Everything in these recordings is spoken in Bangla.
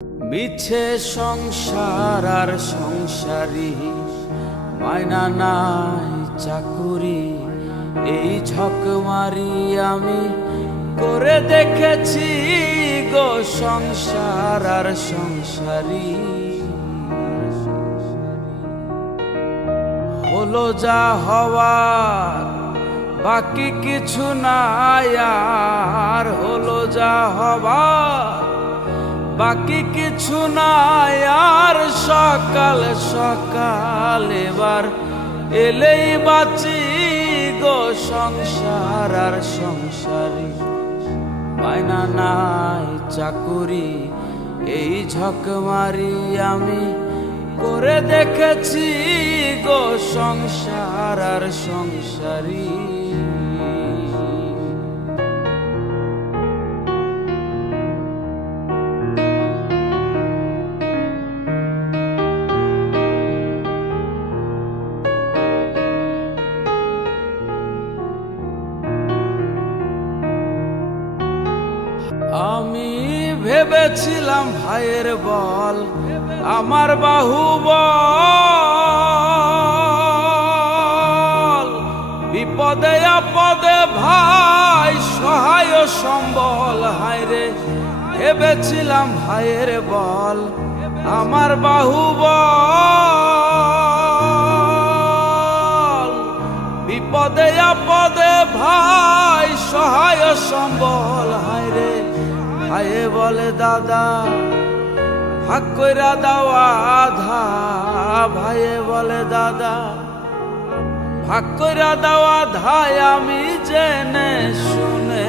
মিছে সংসার আর সংসারী, মায়না নাই চাকুরি, এই ঝক মারি আমি করে দেখেছি গো সংসার আর সংসারী। হলো যা হওয়ার বাকি কিছু নাই আর, হলো যা হওয়ার বাকি কিছু নাই আর। সকাল সকাল এবার এলেই বাঁচি গো সংসার আর সংসারী, মায়না নাই চাকুরি, এই ঝক মারি আমি করে দেখেছি গো সংসার আর সংসারী। আমি ভেবেছিলাম ভাইয়ের বল আমার বাহুবল, বিপদে আপদে ভাই সহায় সম্বল। হায়রে ভেবেছিলাম ভাইয়ের বল আমার বাহুবল, বিপদে আপদে ভাই সহায় সম্বল। হায়রে ভাইয়ে বলে দাদা ভাগ কইরা দাও আধা, ভাইয়ে বলে দাদা ভাগ কইরা দাও আধা। আমি জেনে শুনে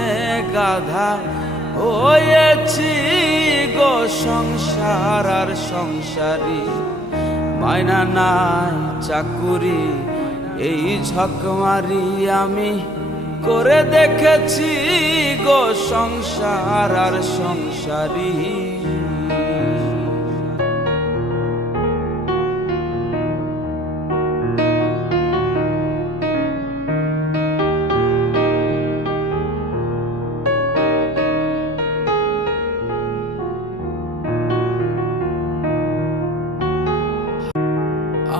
গাধা হয়েছি গো সংসার আর সংসারী, মায়না নাই চাকুরি, এই ঝক মারি আমি করে দেখেছি গো সংসার আর সংসারী।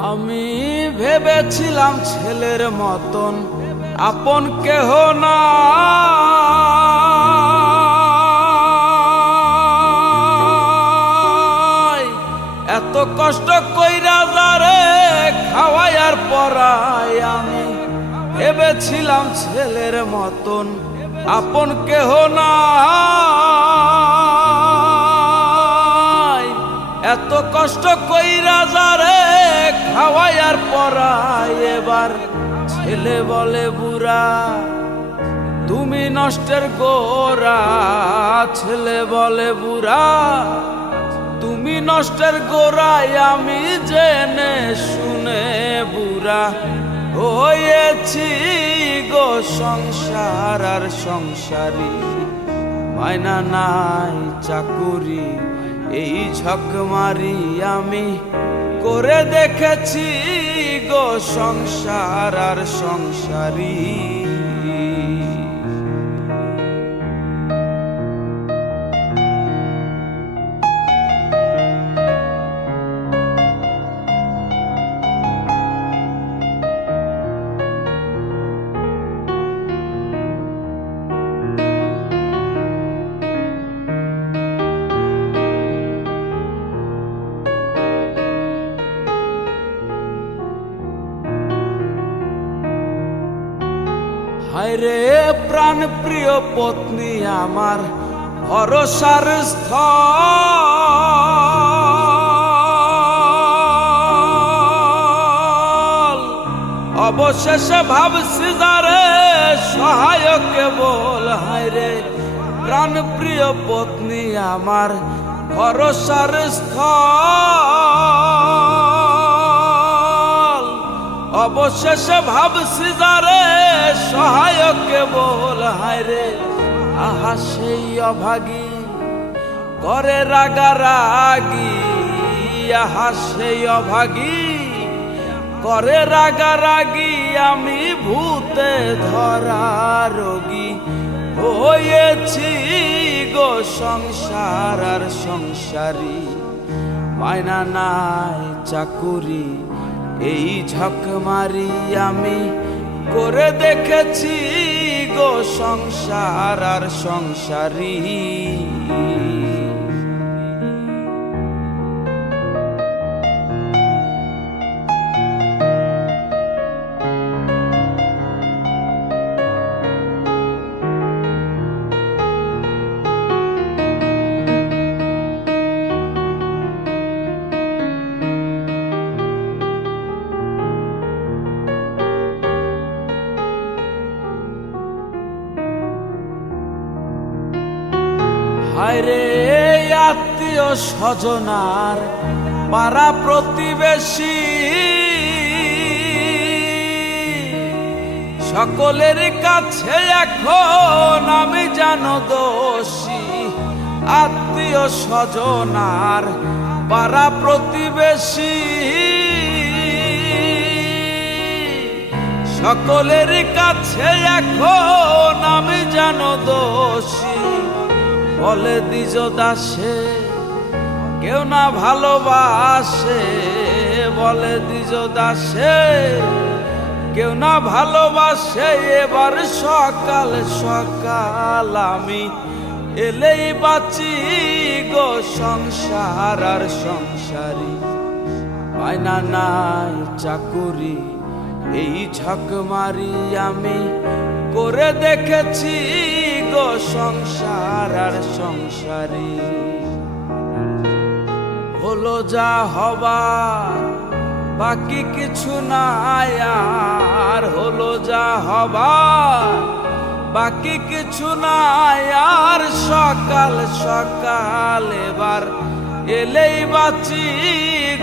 আমি ভেবেছিলাম ছেলের মতন আপন কেহ না, এত কষ্ট কইরা যারে খাওয়াই আর পরাই। আমি ভেবেছিলাম ছেলের মতন আপন কেহ না, এত কষ্ট কইরা যারে খাওয়াই আর পরাই। এবার ছেলে বলে বুড়া তুমি নষ্টের গোড়া, ছেলে বলে বুড়া তুমি নষ্টের গোড়ায়। আমি জেনে শুনে বুড়া হয়েছি গো সংসার আর সংসারী, মায়না নাই চাকুরি, এই ঝক মারি আমি করে দেখেছি গো সংসার আর সংসারী। হায়রে প্রাণ প্রিয় পত্নী আমার ভরসার স্থল, অবশেষে ভাবছি যারে সহায়ক কেবল। হায়রে প্রাণ প্রিয় পত্নী আমার ভরসার স্থল, অবশেষে ভাবছি যারে সহায়ক কেবল। হায়রে আহা সেই অভাগী করে রাগারাগি, আহা সেই অভাগী করে রাগারাগি। আমি ভূতে ধরা রোগী হয়েছি গো সংসার আর সংসারী, মায়না নাই চাকুরি এই ঝকমারি আমি করে দেখেছি গো সংসার আর সংসারী। হায়রে আত্মীয় স্বজনার পাড়া প্রতিবেশী সকলের কাছে এখন আমি জানো দোষী। আত্মীয় স্বজনার পাড়া প্রতিবেশী সকলের কাছে এখন আমি জানো দোষী। বলে দ্বিজ দাসে কেউ না ভালোবাসে, বলে দ্বিজ দাসে কেউ না ভালোবাসে। এবার সকাল সকাল আমি এলেই বাঁচি গো সংসার আর সংসারী, মায়না নাই চাকুরি এই ঝকমারি আমি করে দেখেছি গো সংসার আর সংসারী। হলো যা হবার বাকি কিছু নাই আর, হলো যা হবার বাকি কিছু নাই আর। সকাল সকাল এবার এলেই বাঁচি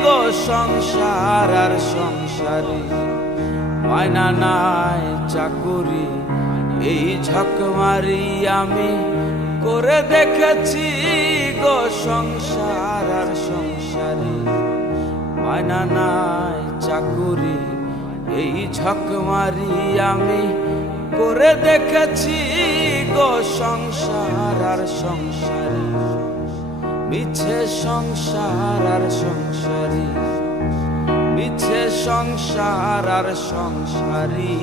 গো সংসার আর সংসারী, মায়না নাই চাকুরি এই ঝকমারি আমি করে দেখেছি গো সংসার আর সংসারী, মায়না নাই চাকুরি এই ঝকমারি আমি করে দেখেছি গো সংসার আর সংসারী। মিছে সংসার আর সংসারী, মিছে সংসার আর সংসারী।